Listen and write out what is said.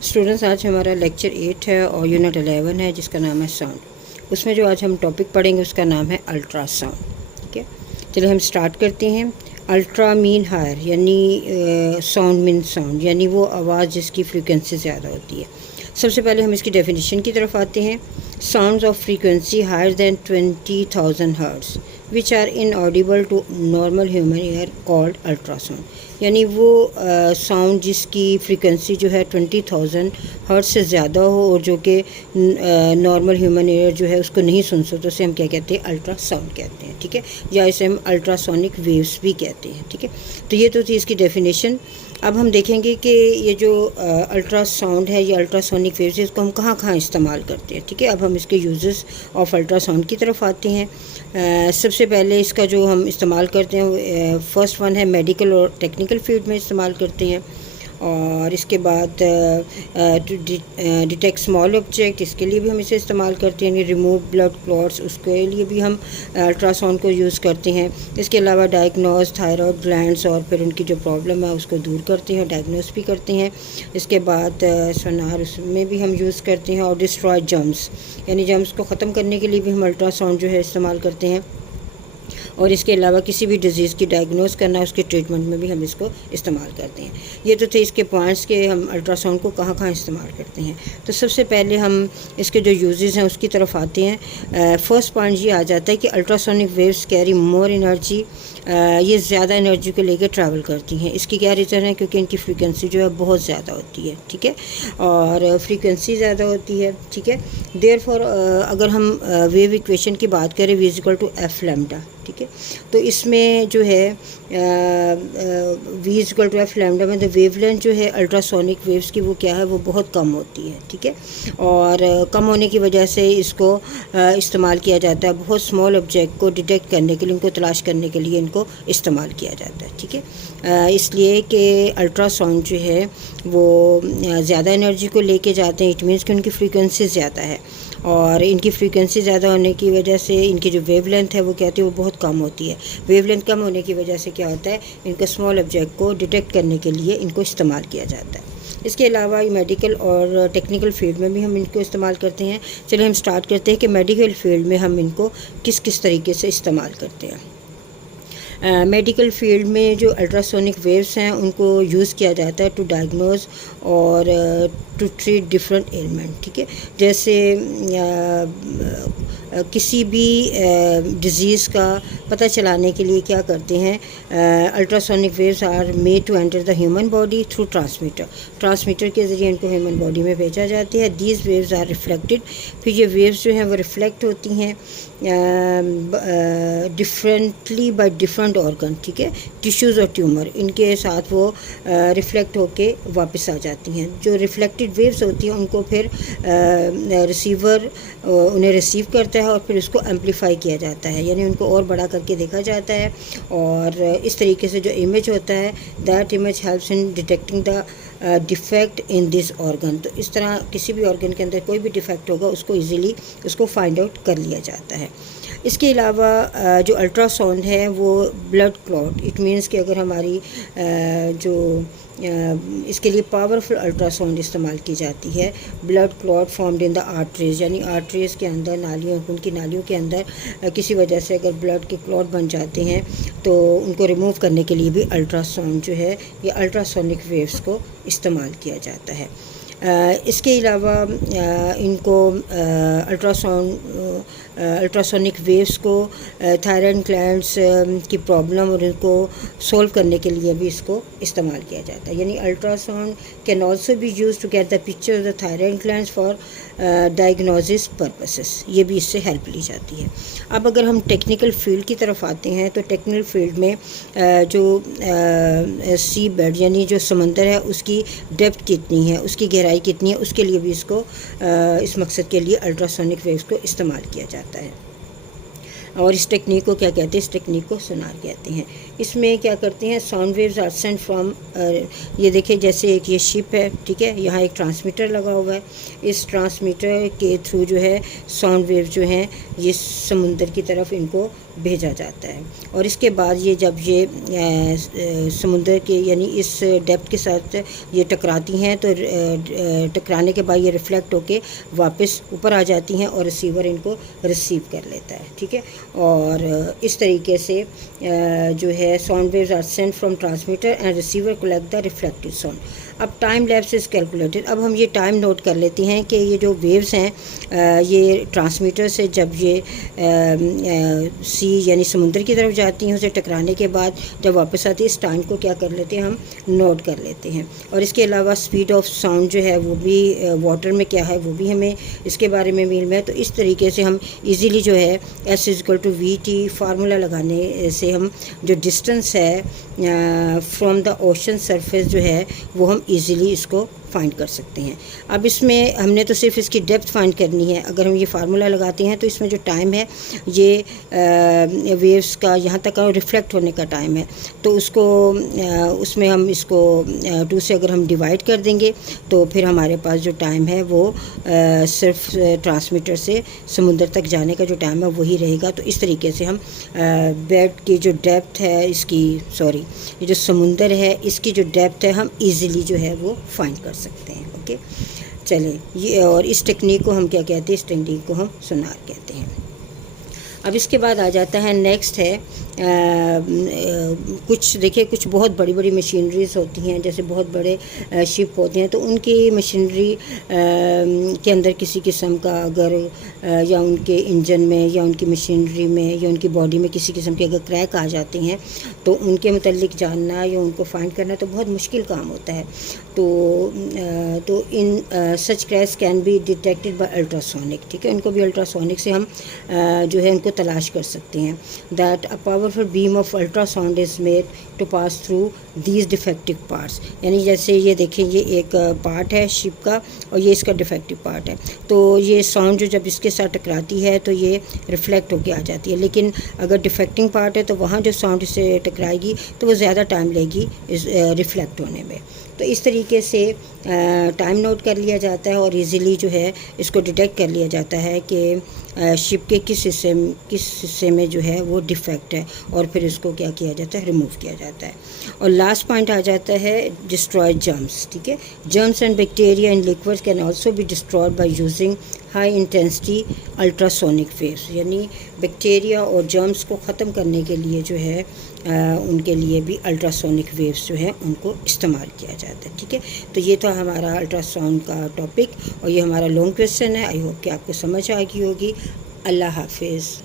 Students, آج ہمارا lecture 8 ہے اور یونٹ 11 ہے جس کا نام ہے ساؤنڈ۔ اس میں جو آج ہم ٹاپک پڑھیں گے اس کا نام ہے الٹرا ساؤنڈ۔ ٹھیک ہے، چلے ہم سٹارٹ کرتے ہیں۔ الٹرا مین ہائر یعنی ساؤنڈ مین ساؤنڈ یعنی وہ آواز جس کی فریکوینسی زیادہ ہوتی ہے۔ سب سے پہلے ہم اس کی ڈیفینیشن کی طرف آتے ہیں۔ Sounds of frequency higher than 20,000 hertz which are inaudible to normal human ear called ultrasound، یعنی وہ ساؤنڈ جس کی فریکوینسی جو ہے 20,000 ہرٹز سے زیادہ ہو اور جو کہ نارمل ہیومن ایئر جو ہے اس کو نہیں سن سکتے، اسے ہم کیا کہتے ہیں؟ الٹرا ساؤنڈ کہتے ہیں۔ ٹھیک ہے، یا اسے ہم الٹرا سونک ویوز بھی کہتے ہیں۔ ٹھیک ہے، تو یہ تو تھی اس کی ڈیفینیشن۔ اب ہم دیکھیں گے کہ یہ جو الٹرا ساؤنڈ ہے یا الٹرا سونک ویوز ہے اس کو ہم کہاں کہاں استعمال کرتے ہیں۔ ٹھیک ہے، اب ہم اس کے یوزز آف الٹرا ساؤنڈ کی طرف آتے ہیں۔ سب سے پہلے اس کا جو ہم استعمال کرتے ہیں فرسٹ ون ہے میڈیکل اور ٹیکنیکل فیلڈ میں استعمال کرتے ہیں، اور اس کے بعد ڈیٹیکٹ اسمال آبجیکٹ، اس کے لیے بھی ہم اسے استعمال کرتے ہیں۔ ریموو بلڈ کلوٹس، اس کے لیے بھی ہم الٹرا ساؤنڈ کو یوز کرتے ہیں۔ اس کے علاوہ ڈائگنوز تھائرائڈ گلینڈس اور پھر ان کی جو پرابلم ہے اس کو دور کرتے ہیں، ڈائگنوز بھی کرتے ہیں۔ اس کے بعد سونار، اس میں بھی ہم یوز کرتے ہیں، اور ڈسٹرائے جرمز یعنی جرمز کو ختم کرنے کے لیے بھی ہم الٹرا ساؤنڈ جو ہے استعمال کرتے ہیں، اور اس کے علاوہ کسی بھی ڈیزیز کی ڈائگنوز کرنا، اس کے ٹریٹمنٹ میں بھی ہم اس کو استعمال کرتے ہیں۔ یہ تو تھے اس کے پوائنٹس کہ ہم الٹرا ساؤنڈ کو کہاں کہاں استعمال کرتے ہیں۔ تو سب سے پہلے ہم اس کے جو یوزز ہیں اس کی طرف آتے ہیں۔ فرسٹ پوائنٹ یہ آ جاتا ہے کہ ultrasonic waves carry more energy, یہ زیادہ انرجی کو لے کے ٹریول کرتی ہیں۔ اس کی کیا ریزن ہے؟ کیونکہ ان کی فریکوینسی جو ہے بہت زیادہ ہوتی ہے۔ ٹھیک ہے، اور فریکوینسی زیادہ ہوتی ہے۔ ٹھیک ہے، دیر فور اگر ہم ویو ایکویشن کی بات کریں، V is equal to F lambda. ٹھیک ہے، تو اس میں جو ہے V is equal to F lambda میں ویو لینتھ جو ہے الٹرا سونک ویوز کی وہ کیا ہے؟ وہ بہت کم ہوتی ہے۔ ٹھیک ہے، اور کم ہونے کی وجہ سے اس کو استعمال کیا جاتا ہے بہت اسمال آبجیکٹ کو ڈیٹیکٹ کرنے کے لیے، ان کو تلاش کرنے کے لیے ان کو استعمال کیا جاتا ہے۔ ٹھیک ہے، اس لیے کہ الٹرا ساؤنڈ جو ہے وہ زیادہ انرجی کو لے کے جاتے ہیں، اٹ مینس کہ ان کی فریکوینسی زیادہ ہے، اور ان کی فریکوینسی زیادہ ہونے کی وجہ سے ان کی جو ویو لینتھ ہے وہ کہتے ہیں وہ بہت کم ہوتی ہے۔ ویو لینتھ کم ہونے کی وجہ سے کیا ہوتا ہے؟ ان کو اسمال آبجیکٹ کو ڈیٹیکٹ کرنے کے لیے ان کو استعمال کیا جاتا ہے۔ اس کے علاوہ میڈیکل اور ٹیکنیکل فیلڈ میں بھی ہم ان کو استعمال کرتے ہیں۔ چلے ہم سٹارٹ کرتے ہیں کہ میڈیکل فیلڈ میں ہم ان کو کس کس طریقے سے استعمال کرتے ہیں۔ میڈیکل فیلڈ میں جو الٹرا سونک ویوز ہیں ان کو یوز کیا جاتا ہے ٹو ڈائگنوز اور ٹو ٹریٹ ڈفرینٹ ایلمنٹ۔ ٹھیک ہے، جیسے کسی بھی ڈیزیز کا پتہ چلانے کے لیے کیا کرتے ہیں؟ Ultrasonic waves are made to enter the human body through transmitter کے ذریعے ان کو ہیومن باڈی میں بھیجا جاتا ہے۔ دیز ویوز آر ریفلیکٹڈ، پھر یہ ویوز جو ہیں وہ ریفلیکٹ ہوتی ہیں ڈفرینٹلی بائی ڈفرینٹ آرگن۔ ٹھیک ہے، ٹیشوز اور ٹیومر، ان کے ساتھ وہ ریفلیکٹ ہو کے واپس آ جاتی ہیں۔ جو ریفلیکٹڈ ویوز ہوتی ہیں ان کو پھر ریسیور انہیں ریسیو کرتا ہے اور پھر اس کو ایمپلیفائی کیا جاتا ہے، یعنی ان کو اور بڑا کر کے دیکھا جاتا ہے، اور اس طریقے سے جو امیج ہوتا ہے that image helps in detecting the defect in this organ. تو اس طرح کسی بھی آرگن کے اندر کوئی بھی ڈیفیکٹ ہوگا اس کو ایزیلی اس کو فائنڈ آؤٹ کر لیا جاتا ہے۔ اس کے علاوہ جو الٹرا ساؤنڈ ہے وہ بلڈ کلوٹ، اٹ مینس کہ اگر ہماری جو اس کے لیے پاورفل الٹرا ساؤنڈ استعمال کی جاتی ہے، blood clot formed in the arteries, یعنی آرٹریز کے اندر نالیوں، ان کی نالیوں کے اندر کسی وجہ سے اگر بلڈ کے کلوٹ بن جاتے ہیں تو ان کو ریموو کرنے کے لیے بھی الٹرا ساؤنڈ جو ہے یہ الٹرا سونک ویوز کو استعمال کیا جاتا ہے۔ اس کے علاوہ ان کو الٹرا سونک ویوز کو تھائرائڈ گلینڈس کی پرابلم اور ان کو سولو کرنے کے لیے بھی اس کو استعمال کیا جاتا ہے، یعنی ultrasound can also be use to get the picture of the thyroid glands for diagnosis purposes, یہ بھی اس سے ہیلپ لی جاتی ہے۔ اب اگر ہم ٹیکنیکل فیلڈ کی طرف آتے ہیں تو ٹیکنیکل فیلڈ میں جو سی بیڈ یعنی جو سمندر ہے اس کی ڈیپتھ کتنی ہے، اس کی گہرائی کتنی ہے، اس کے لیے بھی اس کو اس مقصد کے لیے الٹرا سونک ویوز کو استعمال کیا جاتا ہے۔ اور اس ٹیکنیک کو کیا کہتے ہیں؟ اس ٹیکنیک کو سونار کہتے ہیں۔ اس میں کیا کرتے ہیں؟ Sound waves are sent from, یہ دیکھیں جیسے ایک یہ شپ ہے، ٹھیک ہے، یہاں ایک ٹرانسمیٹر لگا ہوا ہے، اس ٹرانسمیٹر کے تھرو جو ہے ساؤنڈ ویو جو ہیں یہ سمندر کی طرف ان کو بھیجا جاتا ہے، اور اس کے بعد یہ جب یہ سمندر کے یعنی اس ڈیپتھ کے ساتھ یہ ٹکراتی ہیں تو ٹکرانے کے بعد یہ ریفلیکٹ ہو کے واپس اوپر آ جاتی ہیں اور ریسیور ان کو ریسیو کر لیتا ہے، ٹھیک ہے۔ اور اس طریقے سے جو ہے sound waves are sent from transmitter and receiver collect the reflected sound. اب ٹائم لیپس از کیلکولیٹڈ، اب ہم یہ ٹائم نوٹ کر لیتے ہیں کہ یہ جو ویوز ہیں یہ ٹرانسمیٹر سے جب یہ سی یعنی سمندر کی طرف جاتی ہیں، اسے ٹکرانے کے بعد جب واپس آتی ہے اس ٹائم کو کیا کر لیتے ہیں ہم نوٹ کر لیتے ہیں۔ اور اس کے علاوہ اسپیڈ آف ساؤنڈ جو ہے وہ بھی واٹر میں کیا ہے وہ بھی ہمیں اس کے بارے میں علم ہے۔ تو اس طریقے سے ہم ایزیلی جو ہے S=VT فارمولا لگانے سے ہم جو ڈسٹنس ہے فرام دا اوشن سرفیس جو ہے وہ ہم ایزیلی اس کو فائنڈ کر سکتے ہیں۔ اب اس میں ہم نے تو صرف اس کی ڈیپتھ فائنڈ کرنی ہے، اگر ہم یہ فارمولا لگاتے ہیں تو اس میں جو ٹائم ہے یہ ویوز کا یہاں تک ریفلیکٹ ہونے کا ٹائم ہے، تو اس میں ہم اس کو 2 سے اگر ہم ڈیوائڈ کر دیں گے تو پھر ہمارے پاس جو ٹائم ہے وہ صرف ٹرانسمیٹر سے سمندر تک جانے کا جو ٹائم ہے وہی رہے گا۔ تو اس طریقے سے ہم بیڈ کی جو ڈیپتھ ہے یہ جو سمندر ہے اس کی جو ڈیپتھ ہے ہم ایزیلی جو ہے وہ فائنڈ کر سکتے ہیں، اوکے۔ چلیں یہ، اور اس ٹیکنیک کو ہم کیا کہتے ہیں؟ اس ٹیکنیک کو ہم سونار کہتے ہیں۔ اب اس کے بعد آ جاتا ہے نیکسٹ ہے کچھ بہت بڑی بڑی مشینریز ہوتی ہیں، جیسے بہت بڑے شپ ہوتے ہیں، تو ان کی مشینری کے اندر کسی قسم کا اگر یا ان کے انجن میں یا ان کی مشینری میں یا ان کی باڈی میں کسی قسم کے اگر کریک آ جاتے ہیں تو ان کے متعلق جاننا یا ان کو فائنڈ کرنا تو بہت مشکل کام ہوتا ہے۔ تو in such cracks can be detected by ultrasonic, ٹھیک ہے، ان کو بھی الٹراسونک سے ہم جو ہے ان کو تلاش کر سکتے ہیں۔ That a powerful beam of ultrasound is made to pass through these defective parts, یعنی جیسے یہ دیکھیں یہ ایک پارٹ ہے شپ کا اور یہ اس کا ڈیفیکٹیو پارٹ ہے، تو یہ ساؤنڈ جو جب اس کے ساتھ ٹکراتی ہے تو یہ ریفلیکٹ ہو کے آ جاتی ہے، لیکن اگر ڈیفیکٹنگ پارٹ ہے تو وہاں جو ساؤنڈ سے ٹکرائے گی تو وہ زیادہ ٹائم لے گی ریفلیکٹ ہونے میں۔ تو اس طریقے سے ٹائم نوٹ کر لیا جاتا ہے اور ایزیلی جو ہے اس کو ڈیٹیکٹ کر لیا جاتا ہے کہ شپ کے کس حصے میں جو ہے وہ ڈیفیکٹ ہے، اور پھر اس کو کیا کیا جاتا ہے؟ ریموو کیا جاتا ہے۔ اور لاسٹ پوائنٹ آ جاتا ہے ڈسٹروائے جرمس، ٹھیک ہے۔ Germs and bacteria in liquid can also be destroyed by using high intensity ultrasonic waves, یعنی بیکٹیریا اور جرمس کو ختم کرنے کے لیے جو ہے ان کے لیے بھی الٹراسونک ویوز جو ہے ان کو استعمال کیا جاتا ہے، ٹھیک ہے۔ تو یہ تو ہمارا الٹرا ساؤنڈ کا ٹاپک اور یہ ہمارا لانگ کویسچن ہے۔ آئی ہوپ کہ آپ کو سمجھ آ گئی ہوگی۔ اللہ حافظ۔